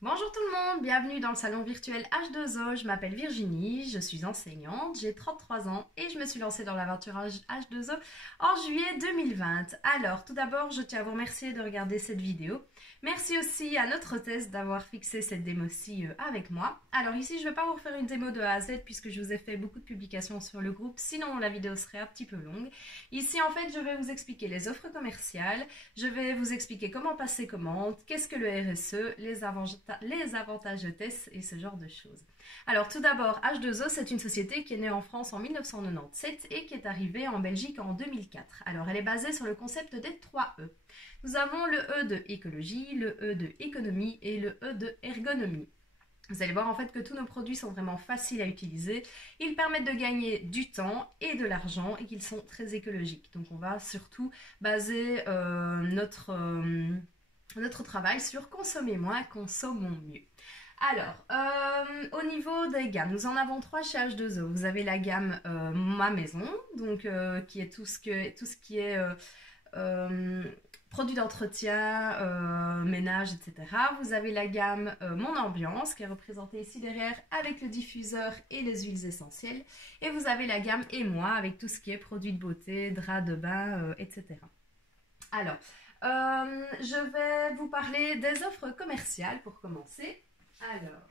Bonjour tout le monde, bienvenue dans le salon virtuel H2O. Je m'appelle Virginie, je suis enseignante, j'ai 33 ans et je me suis lancée dans l'aventure H2O en juillet 2020. Alors, tout d'abord, je tiens à vous remercier de regarder cette vidéo. Merci aussi à notre hôtesse d'avoir fixé cette démo-ci avec moi. Alors ici, je ne vais pas vous refaire une démo de A à Z puisque je vous ai fait beaucoup de publications sur le groupe, sinon la vidéo serait un petit peu longue. Ici, en fait, je vais vous expliquer les offres commerciales, je vais vous expliquer comment passer commande, qu'est-ce que le RSE, les avantages de test et ce genre de choses. Alors tout d'abord, H2O, c'est une société qui est née en France en 1997 et qui est arrivée en Belgique en 2004. Alors elle est basée sur le concept des 3 E. Nous avons le E de écologie, le E de économie et le E de ergonomie. Vous allez voir en fait que tous nos produits sont vraiment faciles à utiliser. Ils permettent de gagner du temps et de l'argent et qu'ils sont très écologiques. Donc on va surtout baser notre travail sur consommer moins, consommons mieux. Alors, au niveau des gammes, nous en avons 3 chez H2O. Vous avez la gamme Ma Maison, donc qui est tout ce qui est produits d'entretien, ménage, etc. Vous avez la gamme Mon Ambiance, qui est représentée ici derrière avec le diffuseur et les huiles essentielles. Et vous avez la gamme Et moi, avec tout ce qui est produits de beauté, draps de bain, etc. Alors, je vais vous parler des offres commerciales pour commencer. Alors,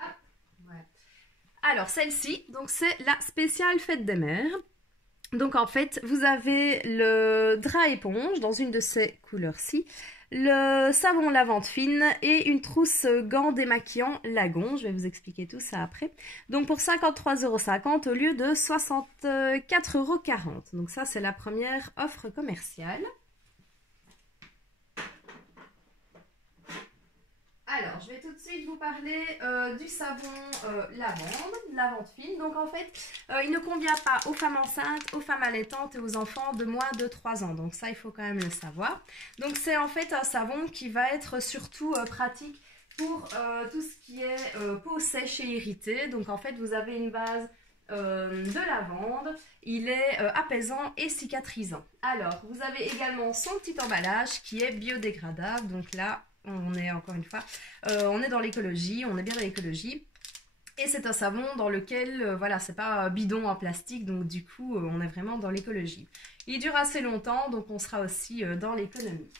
hop, ouais. Alors celle-ci, donc c'est la spéciale fête des mères. Donc en fait, vous avez le drap éponge dans une de ces couleurs-ci, le savon lavande fine et une trousse gants démaquillant Lagon. Je vais vous expliquer tout ça après. Donc pour 53,50 € au lieu de 64,40 €. Donc ça, c'est la première offre commerciale. Alors, je vais tout de suite vous parler du savon lavande fine. Donc en fait, il ne convient pas aux femmes enceintes, aux femmes allaitantes et aux enfants de moins de 3 ans. Donc ça, il faut quand même le savoir. Donc c'est en fait un savon qui va être surtout pratique pour tout ce qui est peau sèche et irritée. Donc en fait, vous avez une base de lavande, il est apaisant et cicatrisant. Alors, vous avez également son petit emballage qui est biodégradable. Donc là, on est encore une fois, on est dans l'écologie, on est bien dans l'écologie. Et c'est un savon dans lequel, voilà, c'est pas bidon en plastique, donc du coup, on est vraiment dans l'écologie. Il dure assez longtemps, donc on sera aussi dans l'économie.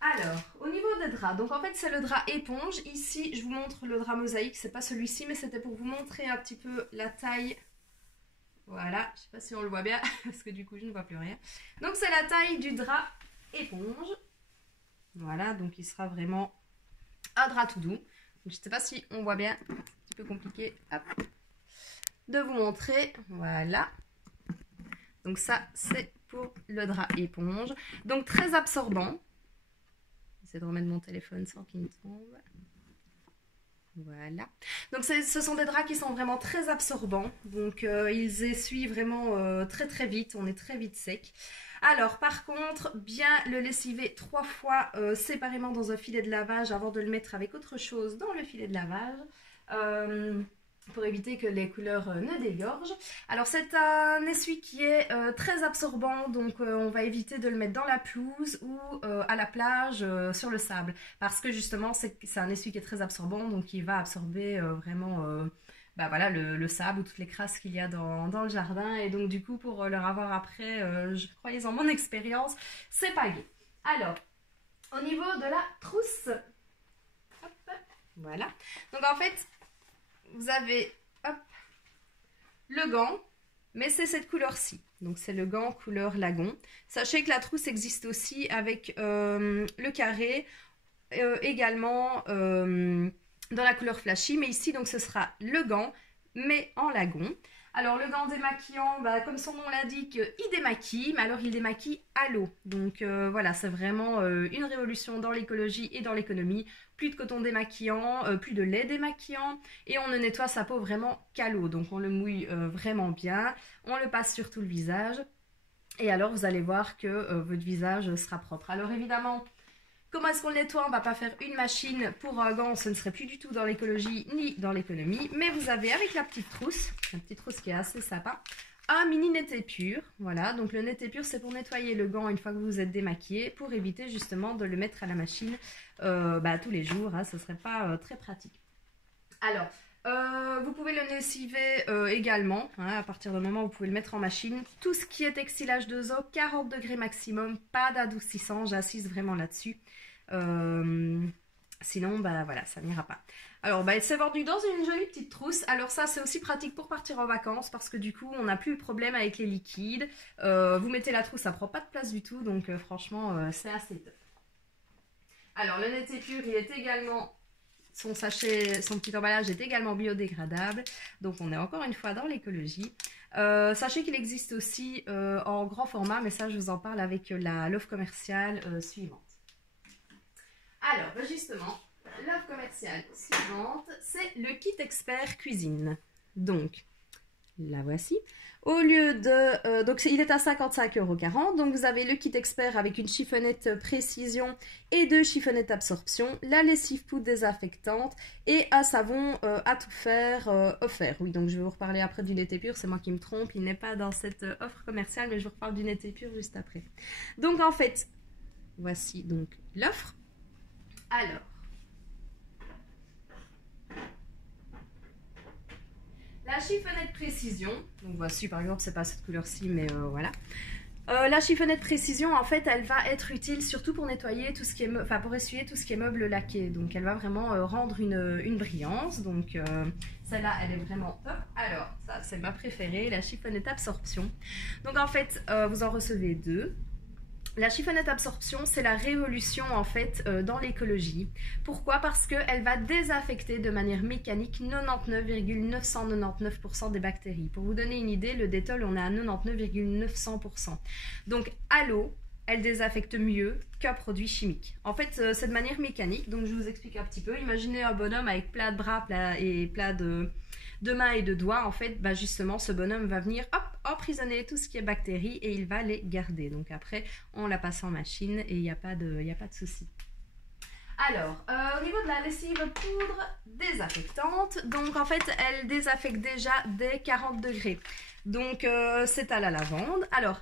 Alors, au niveau des draps, donc en fait c'est le drap éponge. Ici, je vous montre le drap mosaïque, c'est pas celui-ci, mais c'était pour vous montrer un petit peu la taille. Voilà, je sais pas si on le voit bien, parce que du coup je ne vois plus rien. Donc c'est la taille du drap éponge. Voilà, donc il sera vraiment un drap tout doux. Donc, je ne sais pas si on voit bien, un petit peu compliqué hop, de vous montrer. Voilà. Donc ça, c'est pour le drap éponge. Donc très absorbant. J'essaie de remettre mon téléphone sans qu'il me tombe. Voilà. Donc ce sont des draps qui sont vraiment très absorbants. Donc ils essuient vraiment très très vite. On est très vite sec. Alors par contre, bien le lessiver 3 fois séparément dans un filet de lavage avant de le mettre avec autre chose dans le filet de lavage. Pour éviter que les couleurs ne dégorgent. Alors c'est un essuie qui est très absorbant, donc on va éviter de le mettre dans la pelouse ou à la plage sur le sable, parce que justement c'est un essuie qui est très absorbant, donc il va absorber vraiment bah voilà, le sable ou toutes les crasses qu'il y a dans le jardin, et donc du coup pour leur avoir après, croyez-en mon expérience, c'est pas gai. Alors, au niveau de la trousse, hop, voilà, donc en fait, vous avez hop, le gant, mais c'est cette couleur-ci. Donc c'est le gant couleur lagon. Sachez que la trousse existe aussi avec le carré, également dans la couleur flashy. Mais ici, donc ce sera le gant, mais en lagon. Alors le gant démaquillant, bah, comme son nom l'indique, il démaquille, mais alors il démaquille à l'eau. Donc voilà, c'est vraiment une révolution dans l'écologie et dans l'économie. Plus de coton démaquillant, plus de lait démaquillant, et on ne nettoie sa peau vraiment qu'à l'eau. Donc on le mouille vraiment bien, on le passe sur tout le visage, et alors vous allez voir que votre visage sera propre. Alors évidemment, comment est-ce qu'on le nettoie? On ne va pas faire une machine pour un gant, ce ne serait plus du tout dans l'écologie ni dans l'économie. Mais vous avez avec la petite trousse qui est assez sympa, un mini Netépure. Voilà, donc le Netépure, c'est pour nettoyer le gant une fois que vous êtes démaquillé, pour éviter justement de le mettre à la machine tous les jours, hein, ce ne serait pas très pratique. Alors, vous pouvez le lessiver également, hein, à partir du moment où vous pouvez le mettre en machine. Tout ce qui est textilage de eau, 40 degrés maximum, pas d'adoucissant, j'insiste vraiment là-dessus. Sinon, voilà, ça n'ira pas. Alors, c'est vendu dans une jolie petite trousse. Alors ça, c'est aussi pratique pour partir en vacances parce que du coup, on n'a plus de problème avec les liquides. Vous mettez la trousse, ça prend pas de place du tout, donc franchement, c'est assez top. Alors, le Netépure, il est également... Son sachet, son petit emballage est également biodégradable. Donc, on est encore une fois dans l'écologie. Sachez qu'il existe aussi en grand format, mais ça, je vous en parle avec l'offre commerciale suivante. Alors, justement, l'offre commerciale suivante, c'est le kit expert cuisine. Donc, la voici. Au lieu de... donc, il est à 55,40 €. Donc, vous avez le kit expert avec une chiffonnette précision et 2 chiffonnettes absorption, la lessive poudre désinfectante et un savon à tout faire offert. Oui, donc je vais vous reparler après du Netépure. C'est moi qui me trompe. Il n'est pas dans cette offre commerciale, mais je vous reparle du Netépure juste après. Donc, en fait, voici donc l'offre. Alors, la chiffonnette précision, donc voici par exemple, c'est pas cette couleur-ci, mais voilà. La chiffonnette précision, en fait, elle va être utile surtout pour nettoyer tout ce qui est, pour essuyer tout ce qui est meuble laqué. Donc, elle va vraiment rendre une brillance. Donc, celle-là, elle est vraiment top. Alors, ça, c'est ma préférée, la chiffonnette absorption. Donc, en fait, vous en recevez 2. La chiffonnette absorption, c'est la révolution en fait dans l'écologie. Pourquoi? Parce qu'elle va désinfecter de manière mécanique 99,999% des bactéries. Pour vous donner une idée, le Dettol, on est à 99,900%. Donc à l'eau, elle désinfecte mieux qu'un produit chimique. En fait, c'est de manière mécanique, donc je vous explique un petit peu. Imaginez un bonhomme avec plein de bras et plein de mains et de doigts. En fait, justement, ce bonhomme va venir emprisonner tout ce qui est bactéries et il va les garder. Donc après, on la passe en machine et il n'y a pas de souci. Alors, au niveau de la lessive poudre désinfectante, donc en fait, elle désinfecte déjà dès 40 degrés. Donc, c'est à la lavande. Alors,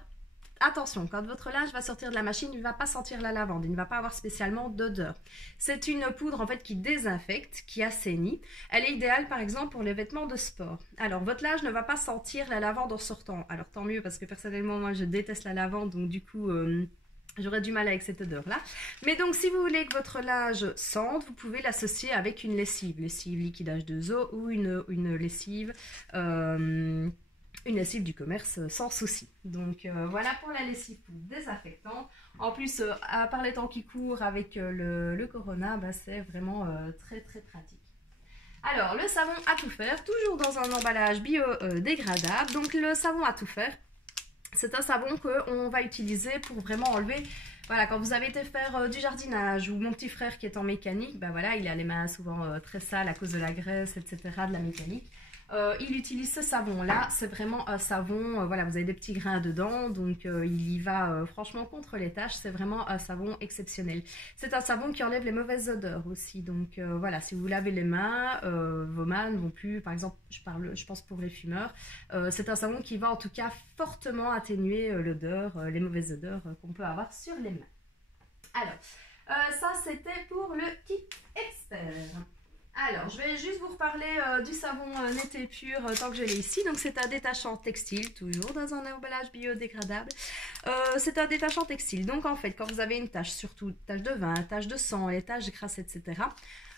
attention, quand votre linge va sortir de la machine, il ne va pas sentir la lavande, il ne va pas avoir spécialement d'odeur. C'est une poudre en fait qui désinfecte, qui assainit. Elle est idéale par exemple pour les vêtements de sport. Alors votre linge ne va pas sentir la lavande en sortant. Alors tant mieux parce que personnellement moi je déteste la lavande, donc du coup j'aurais du mal avec cette odeur-là. Mais donc si vous voulez que votre linge sente, vous pouvez l'associer avec une lessive liquidage de eau ou une lessive... une lessive du commerce sans souci. Donc voilà pour la lessive désinfectante. En plus, à part les temps qui courent avec le Corona, c'est vraiment très très pratique. Alors, le savon à tout faire, toujours dans un emballage biodégradable. Donc le savon à tout faire, c'est un savon qu'on va utiliser pour vraiment enlever... Voilà, quand vous avez été faire du jardinage, ou mon petit frère qui est en mécanique, voilà, il a les mains souvent très sales à cause de la graisse, etc., de la mécanique. Il utilise ce savon-là, c'est vraiment un savon, voilà, vous avez des petits grains dedans, donc il y va franchement contre les taches, c'est vraiment un savon exceptionnel. C'est un savon qui enlève les mauvaises odeurs aussi, donc voilà, si vous lavez les mains, vos mains ne vont plus, par exemple, je pense pour les fumeurs, c'est un savon qui va en tout cas fortement atténuer l'odeur, les mauvaises odeurs qu'on peut avoir sur les mains. Alors, ça c'était pour le kit expert. Alors, je vais juste vous reparler du savon Netépure tant que je l'ai ici. Donc, c'est un détachant textile, toujours dans un emballage biodégradable. C'est un détachant textile. Donc, en fait, quand vous avez une tache, surtout tache de vin, tache de sang, les taches grasses, etc.,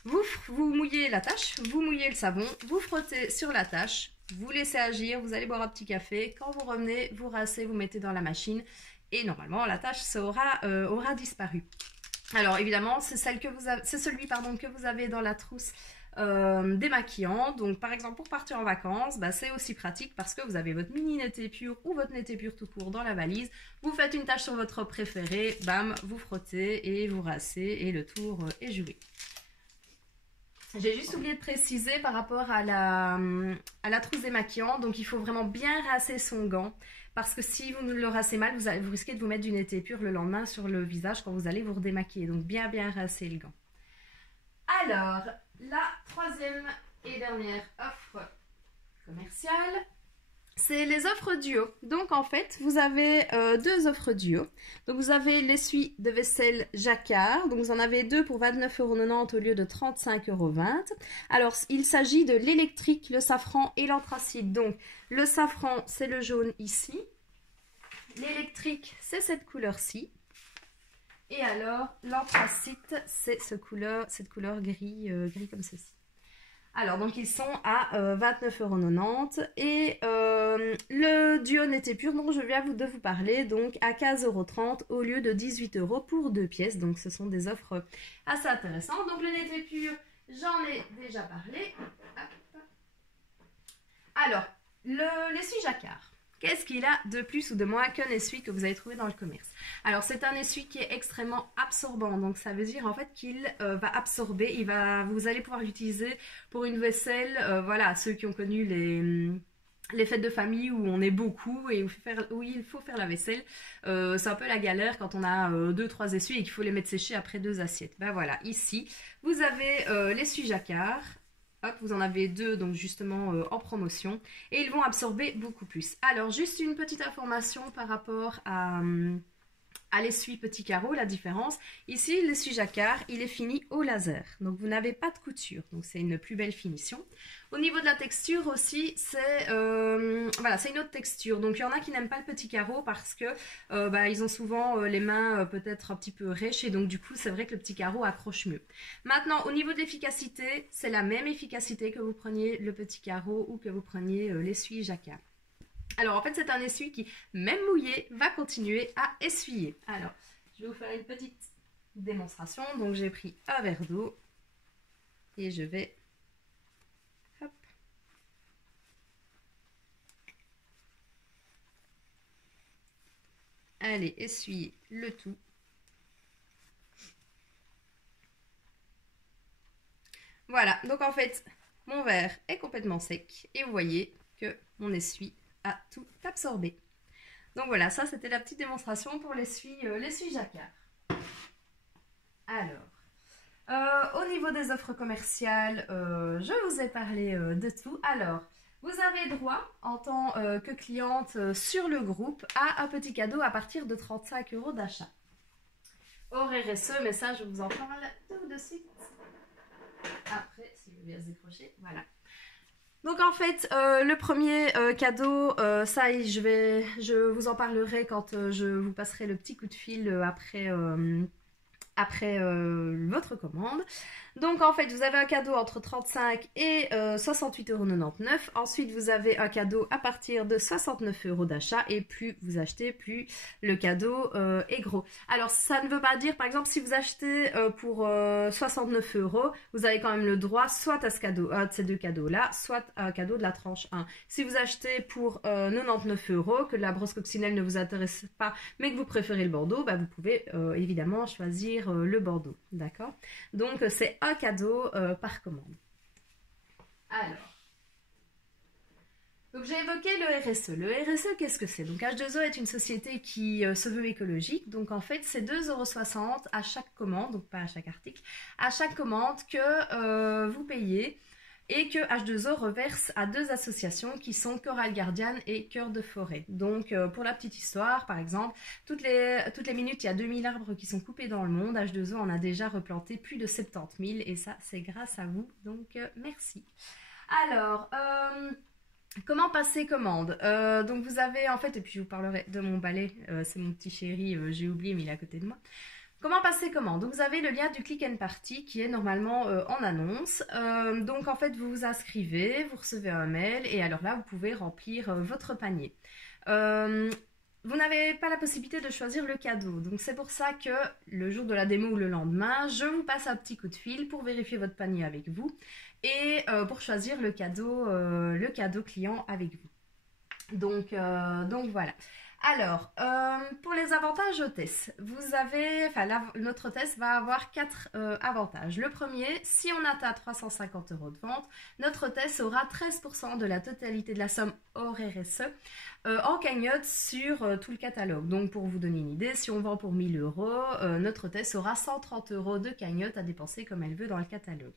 vous mouillez la tache, vous mouillez le savon, vous frottez sur la tache, vous laissez agir, vous allez boire un petit café. Quand vous revenez, vous rincez, vous mettez dans la machine et normalement, la tache aura disparu. Alors évidemment, c'est celui que vous avez dans la trousse démaquillant. Donc par exemple pour partir en vacances, c'est aussi pratique parce que vous avez votre mini Netépure ou votre Netépure tout court dans la valise. Vous faites une tache sur votre préféré, bam, vous frottez et vous rincez et le tour est joué. J'ai juste oublié de préciser par rapport à la trousse démaquillant, donc il faut vraiment bien rincer son gant. Parce que si vous le rincez mal, vous risquez de vous mettre du Netépure le lendemain sur le visage quand vous allez vous redémaquiller. Donc bien rincer le gant. Alors, la troisième et dernière offre commerciale, c'est les offres duo. Donc en fait, vous avez deux offres duo. Donc vous avez l'essuie de vaisselle Jacquard. Donc vous en avez deux pour 29,90 € au lieu de 35,20 €. Alors il s'agit de l'électrique, le safran et l'anthracite. Donc le safran, c'est le jaune ici. L'électrique, c'est cette couleur-ci. Et alors l'anthracite, c'est cette couleur gris, gris comme ceci. Alors, donc ils sont à 29,90 € et le duo n'était pur, donc je viens de vous parler, donc à 15,30 € au lieu de 18 € pour deux pièces. Donc ce sont des offres assez intéressantes. Donc le n'était pur, j'en ai déjà parlé. Hop. Alors, l'essuie Jacquard. Qu'est-ce qu'il a de plus ou de moins qu'un essuie que vous avez trouvé dans le commerce? Alors c'est un essuie qui est extrêmement absorbant, donc ça veut dire en fait qu'il va absorber, vous allez pouvoir l'utiliser pour une vaisselle, voilà, ceux qui ont connu les fêtes de famille où on est beaucoup et où il faut faire la vaisselle, c'est un peu la galère quand on a 2-3 essuies et qu'il faut les mettre sécher après 2 assiettes. Ben voilà, ici vous avez l'essuie Jacquard. Hop, vous en avez deux donc justement en promotion et ils vont absorber beaucoup plus. Alors juste une petite information par rapport à l'essuie petit carreau, la différence. Ici l'essuie Jacquard, il est fini au laser, donc vous n'avez pas de couture, donc c'est une plus belle finition. Au niveau de la texture aussi, c'est voilà, c'est une autre texture. Donc il y en a qui n'aiment pas le petit carreau parce que ils ont souvent les mains peut-être un petit peu rêches et donc du coup c'est vrai que le petit carreau accroche mieux. Maintenant au niveau de l'efficacité, c'est la même efficacité que vous preniez le petit carreau ou que vous preniez l'essuie Jacquard. Alors en fait c'est un essuie qui, même mouillé, va continuer à essuyer. Alors je vais vous faire une petite démonstration. Donc j'ai pris un verre d'eau et je vais aller essuyer le tout. Voilà, donc en fait, mon verre est complètement sec et vous voyez que mon essuie a tout absorbé. Donc voilà, ça c'était la petite démonstration pour l'essuie Jacquard. Alors, au niveau des offres commerciales, je vous ai parlé de tout. Alors, vous avez droit, en tant que cliente sur le groupe, à un petit cadeau à partir de 35 € d'achat. Hors RSE, mais ça, je vous en parle tout de suite. Après, si je veux bien se décrocher, voilà. Donc en fait, le premier cadeau, ça je vous en parlerai quand je vous passerai le petit coup de fil après votre commande. Donc en fait, vous avez un cadeau entre 35 et 68,99 €. Ensuite, vous avez un cadeau à partir de 69 € d'achat. Et plus vous achetez, plus le cadeau est gros. Alors, ça ne veut pas dire, par exemple, si vous achetez pour 69 €, vous avez quand même le droit soit à ces deux cadeaux-là, soit à un cadeau de la tranche 1. Si vous achetez pour 99 €, que la brosse coccinelle ne vous intéresse pas, mais que vous préférez le Bordeaux, vous pouvez évidemment choisir le Bordeaux. D'accord? Donc, c'est un cadeau par commande. Alors, donc j'ai évoqué le RSE. Le RSE, qu'est-ce que c'est? Donc H2O est une société qui se veut écologique. Donc en fait, c'est 2,60 € à chaque commande, donc pas à chaque article, à chaque commande que vous payez et que H2O reverse à deux associations qui sont Corail Guardian et Cœur de Forêt. Donc pour la petite histoire, par exemple, toutes les minutes, il y a 2000 arbres qui sont coupés dans le monde. H2O en a déjà replanté plus de 70 000 et ça, c'est grâce à vous. Donc merci. Alors, comment passer commande? Donc vous avez en fait, et puis je vous parlerai de mon balai, c'est mon petit chéri, j'ai oublié mais il est à côté de moi. Comment passer commande? Donc vous avez le lien du Click and Party qui est normalement en annonce. Donc en fait vous vous inscrivez, vous recevez un mail et alors là vous pouvez remplir votre panier. Vous n'avez pas la possibilité de choisir le cadeau. Donc c'est pour ça que le jour de la démo ou le lendemain, je vous passe un petit coup de fil pour vérifier votre panier avec vous et pour choisir le cadeau client avec vous. Donc voilà. Alors, pour les avantages hôtesse, notre hôtesse va avoir 4 avantages. Le premier, si on atteint 350 € de vente, notre hôtesse aura 13% de la totalité de la somme hors RSE en cagnotte sur tout le catalogue. Donc, pour vous donner une idée, si on vend pour 1 000 €, notre hôtesse aura 130 € de cagnotte à dépenser comme elle veut dans le catalogue.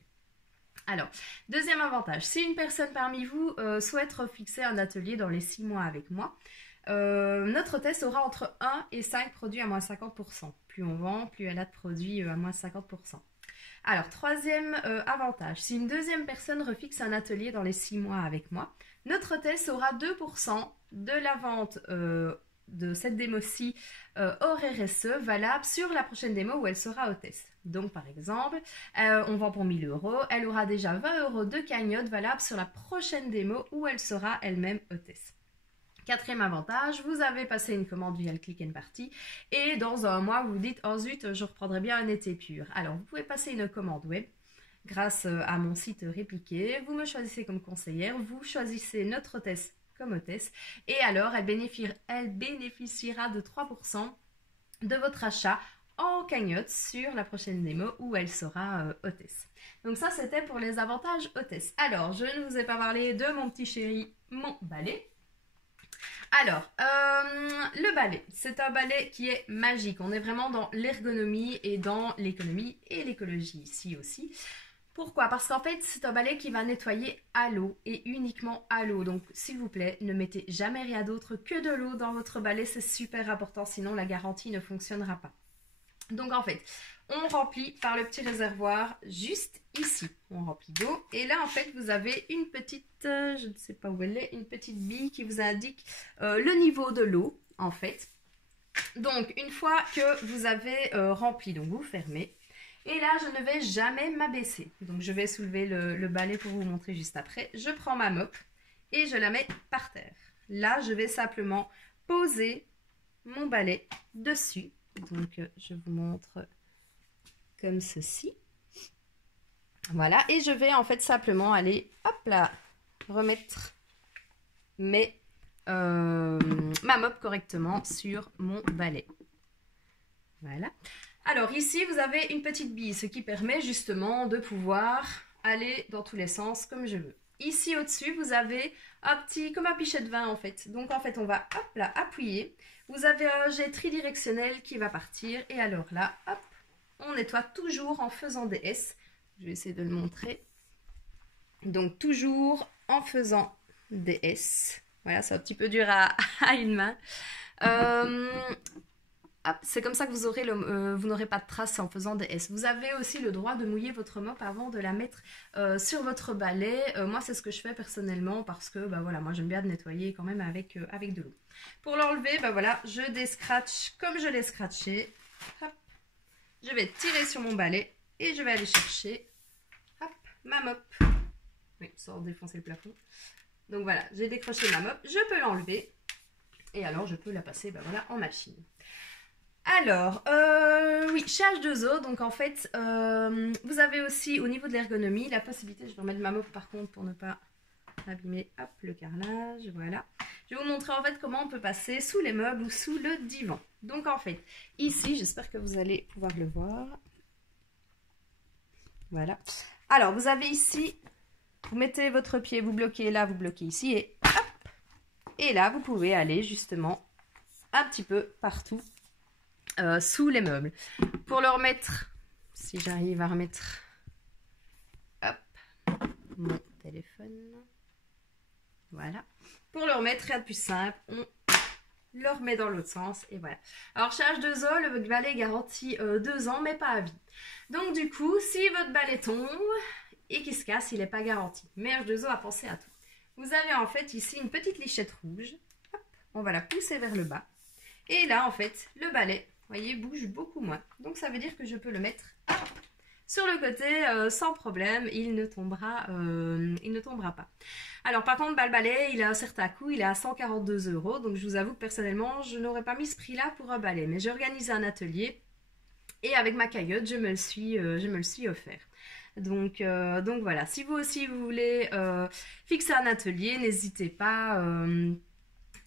Alors, deuxième avantage, si une personne parmi vous souhaite fixer un atelier dans les 6 mois avec moi, notre hôtesse aura entre 1 et 5 produits à moins 50%. Plus on vend, plus elle a de produits à moins 50%. Alors, troisième avantage, si une deuxième personne refixe un atelier dans les 6 mois avec moi, notre hôtesse aura 2% de la vente de cette démo-ci hors RSE valable sur la prochaine démo où elle sera hôtesse. Donc par exemple, on vend pour 1000 €, elle aura déjà 20 € de cagnotte valable sur la prochaine démo où elle sera elle-même hôtesse. Quatrième avantage, vous avez passé une commande via le Click and Party et dans un mois vous vous dites « Oh zut, je reprendrai bien un été pur ». Alors vous pouvez passer une commande web grâce à mon site répliqué, vous me choisissez comme conseillère, vous choisissez notre hôtesse comme hôtesse et alors elle bénéficiera de 3% de votre achat en cagnotte sur la prochaine démo où elle sera hôtesse. Donc ça c'était pour les avantages hôtesse. Alors je ne vous ai pas parlé de mon petit chéri, mon balai. Alors, le balai, c'est un balai qui est magique. On est vraiment dans l'ergonomie et dans l'économie et l'écologie ici aussi. Pourquoi? Parce qu'en fait, c'est un balai qui va nettoyer à l'eau et uniquement à l'eau. Donc, s'il vous plaît, ne mettez jamais rien d'autre que de l'eau dans votre balai. C'est super important, sinon la garantie ne fonctionnera pas. Donc, en fait, on remplit par le petit réservoir juste ici. On remplit d'eau. Et là, en fait, vous avez une petite, je ne sais pas où elle est, une petite bille qui vous indique le niveau de l'eau, en fait. Donc, une fois que vous avez rempli, donc vous fermez. Et là, je ne vais jamais m'abaisser. Donc, je vais soulever le balai pour vous montrer juste après. Je prends ma mop et je la mets par terre. Là, je vais simplement poser mon balai dessus. Donc, je vous montre comme ceci. Voilà. Et je vais en fait simplement aller, hop là, remettre ma mop correctement sur mon balai. Voilà. Alors ici, vous avez une petite bille, ce qui permet justement de pouvoir aller dans tous les sens comme je veux. Ici au-dessus, vous avez comme un pichet de vin en fait. Donc en fait, on va hop là, appuyer. Vous avez un jet tridirectionnel qui va partir. Et alors là, hop, on nettoie toujours en faisant des S. Je vais essayer de le montrer. Donc toujours en faisant des S. Voilà, c'est un petit peu dur à une main. C'est comme ça que vous n'aurez pas de traces en faisant des S. Vous avez aussi le droit de mouiller votre mop avant de la mettre sur votre balai. Moi, c'est ce que je fais personnellement parce que voilà, moi j'aime bien de nettoyer quand même avec de l'eau. Pour l'enlever, voilà, je déscratche comme je l'ai scratché. Hop. Je vais tirer sur mon balai et je vais aller chercher hop, ma mop. Oui, sans défoncer le plafond. Donc voilà, j'ai décroché ma mop, je peux l'enlever et alors je peux la passer voilà, en machine. Alors, oui, chez H2O, donc en fait, vous avez aussi au niveau de l'ergonomie la possibilité, je vais remettre ma mop par contre pour ne pas abîmer le carrelage, voilà. Je vais vous montrer en fait comment on peut passer sous les meubles ou sous le divan. Donc en fait, ici, j'espère que vous allez pouvoir le voir. Voilà. Alors, vous avez ici, vous mettez votre pied, vous bloquez là, vous bloquez ici et hop. Et là, vous pouvez aller justement un petit peu partout. Sous les meubles. Pour le remettre, si j'arrive à remettre hop, mon téléphone, voilà. Pour le remettre, rien de plus simple, on le remet dans l'autre sens et voilà. Alors chez H2O, le balai garantit 2 ans mais pas à vie. Donc du coup, si votre balai tombe et qu'il se casse, il n'est pas garanti. Mais H2O a pensé à tout. Vous avez en fait ici une petite lichette rouge. Hop, on va la pousser vers le bas. Et là, en fait, le balai, vous voyez, bouge beaucoup moins. Donc, ça veut dire que je peux le mettre sur le côté sans problème. Il ne tombera pas. Alors, par contre, le balai, il a un certain coût. Il est à 142 €. Donc, je vous avoue que personnellement, je n'aurais pas mis ce prix-là pour un balai. Mais j'ai organisé un atelier. Et avec ma cagnotte, je me le suis offert. Donc voilà. Si vous aussi, vous voulez fixer un atelier, n'hésitez pas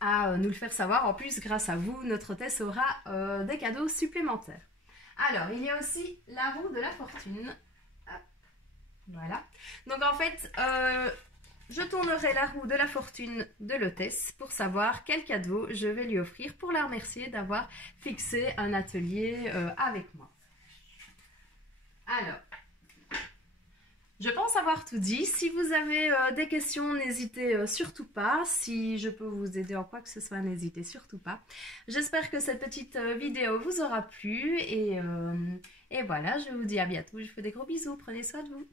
à nous le faire savoir. En plus, grâce à vous, notre hôtesse aura des cadeaux supplémentaires. Alors, il y a aussi la roue de la fortune. Hop. Voilà. Donc, en fait, je tournerai la roue de la fortune de l'hôtesse pour savoir quel cadeau je vais lui offrir pour la remercier d'avoir fixé un atelier avec moi. Alors, Je pense avoir tout dit. Si vous avez des questions, n'hésitez surtout pas. Si je peux vous aider en quoi que ce soit, n'hésitez surtout pas. J'espère que cette petite vidéo vous aura plu et voilà, je vous dis à bientôt. Je vous fais des gros bisous. Prenez soin de vous.